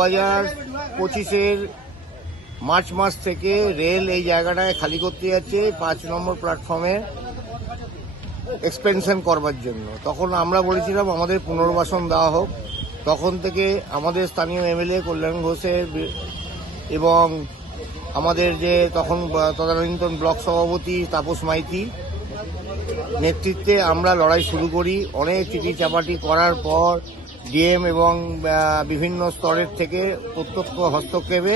2025-এর March মাস থেকে rail এই জায়গাটায় খালি করতে যাচ্ছে 5 নম্বর প্ল্যাটফর্মে এক্সপেনশন করবার জন্য। তখন আমরা বলেছিলাম আমাদের পুনর্বাসন দেওয়া হোক। তখন থেকে আমাদের স্থানীয় এমএলএ কল্যাণ ঘোষের এবং আমাদের যে তখন তদানীন্তন ব্লক সভাপতি তাপস মাইতি নেতৃত্বে আমরা লড়াই শুরু করি। অনেক চিঠি চাপাটি করার পর ডিএম এবং বিভিন্ন স্তরের থেকে প্রত্যক্ষ হস্তক্ষেপে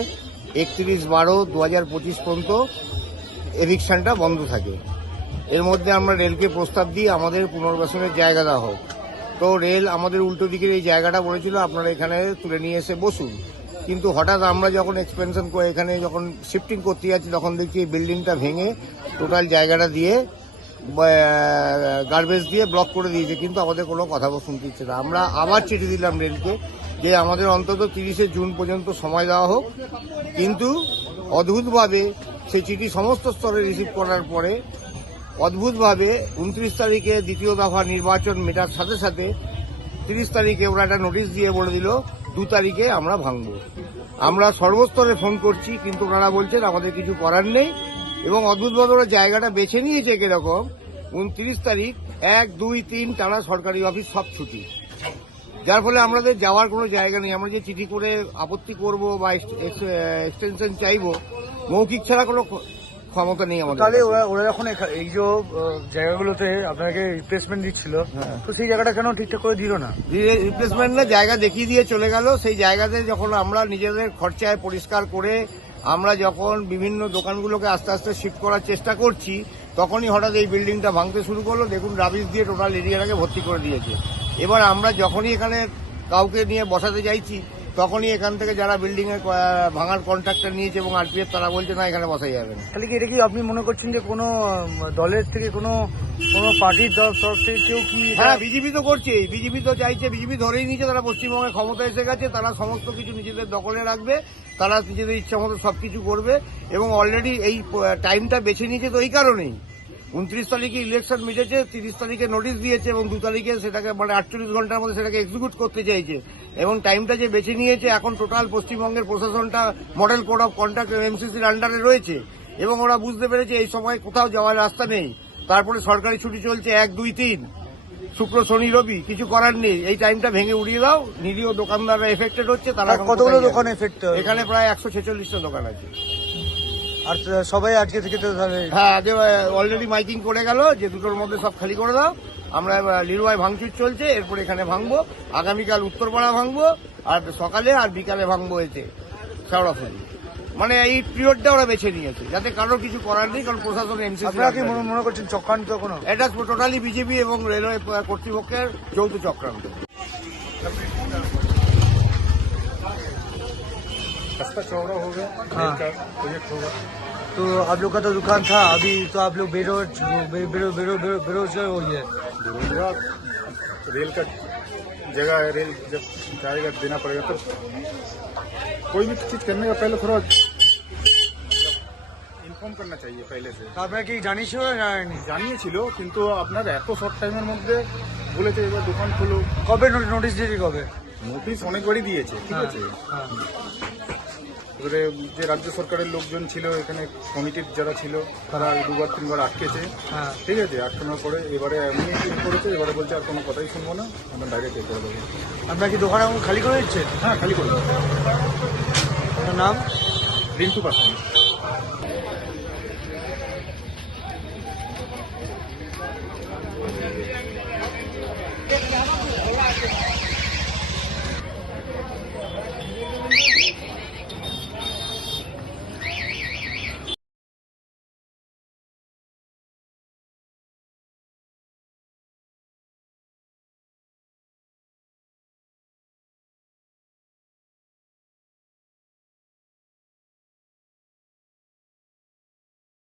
31/12/2025 পর্যন্ত এভিকশনটা বন্ধ থাকে। এর মধ্যে আমরা রেলকে প্রস্তাব দিই আমাদের পুনর্বাসনের জায়গা দেওয়া হোক। তো রেল আমাদের উল্টো দিকের এই জায়গাটা বলেছিল আপনারা এখানে তুলে নিয়ে এসে বসুন, কিন্তু হঠাৎ আমরা যখন এক্সপেনশন করে এখানে যখন শিফটিং করতে যাচ্ছি তখন দেখছি এই বিল্ডিংটা ভেঙে টোটাল জায়গাটা দিয়ে গার্বেজ দিয়ে ব্লক করে দিয়েছে, কিন্তু আমাদের কোনো কথা শুনতে ইচ্ছে না। আমরা আবার চিঠি দিলাম রেলকে যে আমাদের অন্তত 30শে জুন পর্যন্ত সময় দেওয়া হোক, কিন্তু অদ্ভুতভাবে সেই চিঠি সমস্ত স্তরে রিসিভ করার পরে অদ্ভুতভাবে 29 তারিখে দ্বিতীয় দফা নির্বাচন মেটার সাথে সাথে 30 তারিখে ওরা একটা নোটিশ দিয়ে বলে দিল 2 তারিখে আমরা ভাঙব। আমরা সর্বস্তরে ফোন করছি, কিন্তু ওনারা বলছেন আমাদের কিছু করার নেই। এবং অদ্ভুতভাবে ওরা জায়গাটা বেছে নিয়েছে কিরকম 29 তারিখ 1, 2, 3 টানা সরকারি অফিস সব ছুটি, যার ফলে আমাদের যাওয়ার কোনো জায়গা নেই। আমরা যে চিঠি করে আপত্তি করব বা এক্সটেনশন চাইবো, মৌখিক ছাড়া কোনো ক্ষমতা নেই আমাদের। তাহলে ওরা যখন এই যে জায়গাগুলোতে আপনাকে রিপ্লেসমেন্ট দিচ্ছিল, তো সেই জায়গাটা কেন ঠিকঠাক করে দিল না? রিপ্লেসমেন্ট না, জায়গা দেখিয়ে দিয়ে চলে গেল। সেই জায়গাতে যখন আমরা নিজেদের খরচায় পরিষ্কার করে আমরা যখন বিভিন্ন দোকানগুলোকে আস্তে আস্তে শিফট করার চেষ্টা করছি, তখনই হঠাৎ এই বিল্ডিংটা ভাঙতে শুরু করলো। দেখুন রাবিশ দিয়ে টোটাল এরিয়াটাকে ভর্তি করে দিয়েছে। এবার আমরা যখনই এখানে কাউকে নিয়ে বসাতে যাইছি, তখনই এখান থেকে যারা বিল্ডিং এর ভাঙার কন্ট্রাক্টর নিয়েছে এবং আরপিএফ তারা বলছে না এখানে বসাই যাবে না। তাহলে কি এটা কি আপনি মনে করছেন যে কোনো দলের থেকে কোনো পার্টির তরফ থেকে কেউ কি? হ্যাঁ, বিজেপি তো করছে, বিজেপি তো চাইছে, বিজেপি ধরেই নিয়েছে তারা পশ্চিমবঙ্গে ক্ষমতা এসে গেছে, তারা সমস্ত কিছু নিজেদের দখলে রাখবে, তারা নিজেদের ইচ্ছা মতো সবকিছু করবে। এবং অলরেডি এই টাইমটা বেছে নিয়েছে তো এই কারণেই 29 তারিখে ইলেকশন মিটেছে, 30 তারিখে নোটিশ দিয়েছে এবং 2 তারিখে সেটাকে 48 ঘন্টার মধ্যে সেটাকে এক্সিকিউট করতে চাইছে। এবং টাইমটা যে বেছে নিয়েছে, এখন টোটাল পশ্চিমবঙ্গের প্রশাসনটা মডেল কোড অফ কন্ডাক্ট এমসিসির আন্ডারে রয়েছে এবং ওরা বুঝতে পেরেছে এই সময় কোথাও যাওয়ার রাস্তা নেই। তারপরে সরকারি ছুটি চলছে 1, 2, 3 শুক্র, শনি, রবি, কিছু করার নেই। এই টাইমটা ভেঙে উড়িয়ে দাও। নিরীহ দোকানদাররা এফেক্টেড হচ্ছে। তারা কতগুলো দোকান এফেক্ট? এখানে প্রায় 146টা দোকান আছে। আর সবাই আজকে থেকে তো হ্যাঁ, আগে অলরেডি মাইকিং করে গেল যে 2টোর মধ্যে সব খালি করে দাও। আমরা লিরুয়ায় ভাঙচুর চলছে, এরপর এখানে ভাঙবো, আগামীকাল উত্তরপাড়া ভাঙবো, আর সকালে আর বিকালে ভাঙবো এতে শেওড়াফুলি। মানে এই পিরিয়ডটা ওরা বেছে নিয়েছে যাতে কারোর কিছু করার নেই, কারণ প্রশাসন এমসিসি। আপনারা কি মনে করছেন চক্রান্ত কোনো? এটা টোটালি বিজেপি এবং রেলওয়ে কর্তৃপক্ষের যৌথ চক্রান্ত। रास्ता चौड़ा होगा, प्रोजेक्ट होगा। तो आप लोग का तो दुकान था, अभी तो आप लोग बेरोजगार हो गए। बेरोजगार रेल का जगह है, रेल जब जाएगा देना पड़ेगा। तो कोई भी चीज करने का पहले थोड़ा ইনফর্ম করনা চাইয়ে পহলে সে। আপনারা কি জানিয়েছিল না জানেননি? জানিয়েছিল, কিন্তু আপনার এত শর্ট টাইমের মধ্যে বলেছে এবার দোকান খুলো। কবে নোটিশ দিয়েছি? কবে নোটিশ অনেকবারই দিয়েছে, ঠিক আছে। এবারে যে রাজ্য সরকারের লোকজন ছিল, এখানে কমিটির যারা ছিল, তারা 2বার 3বার আটকেছে, ঠিক আছে। আটকানোর পরে এবারে এমনি করেছে, এবারে বলছে আর কোনো কথাই শুনবো না, আমরা ডাইরেক্ট করে দেবো। আপনার কি দোকান এখন খালি করে দিচ্ছেন? হ্যাঁ, খালি করে দেবো। আপনার নাম? রিন্টু পাসওয়ান।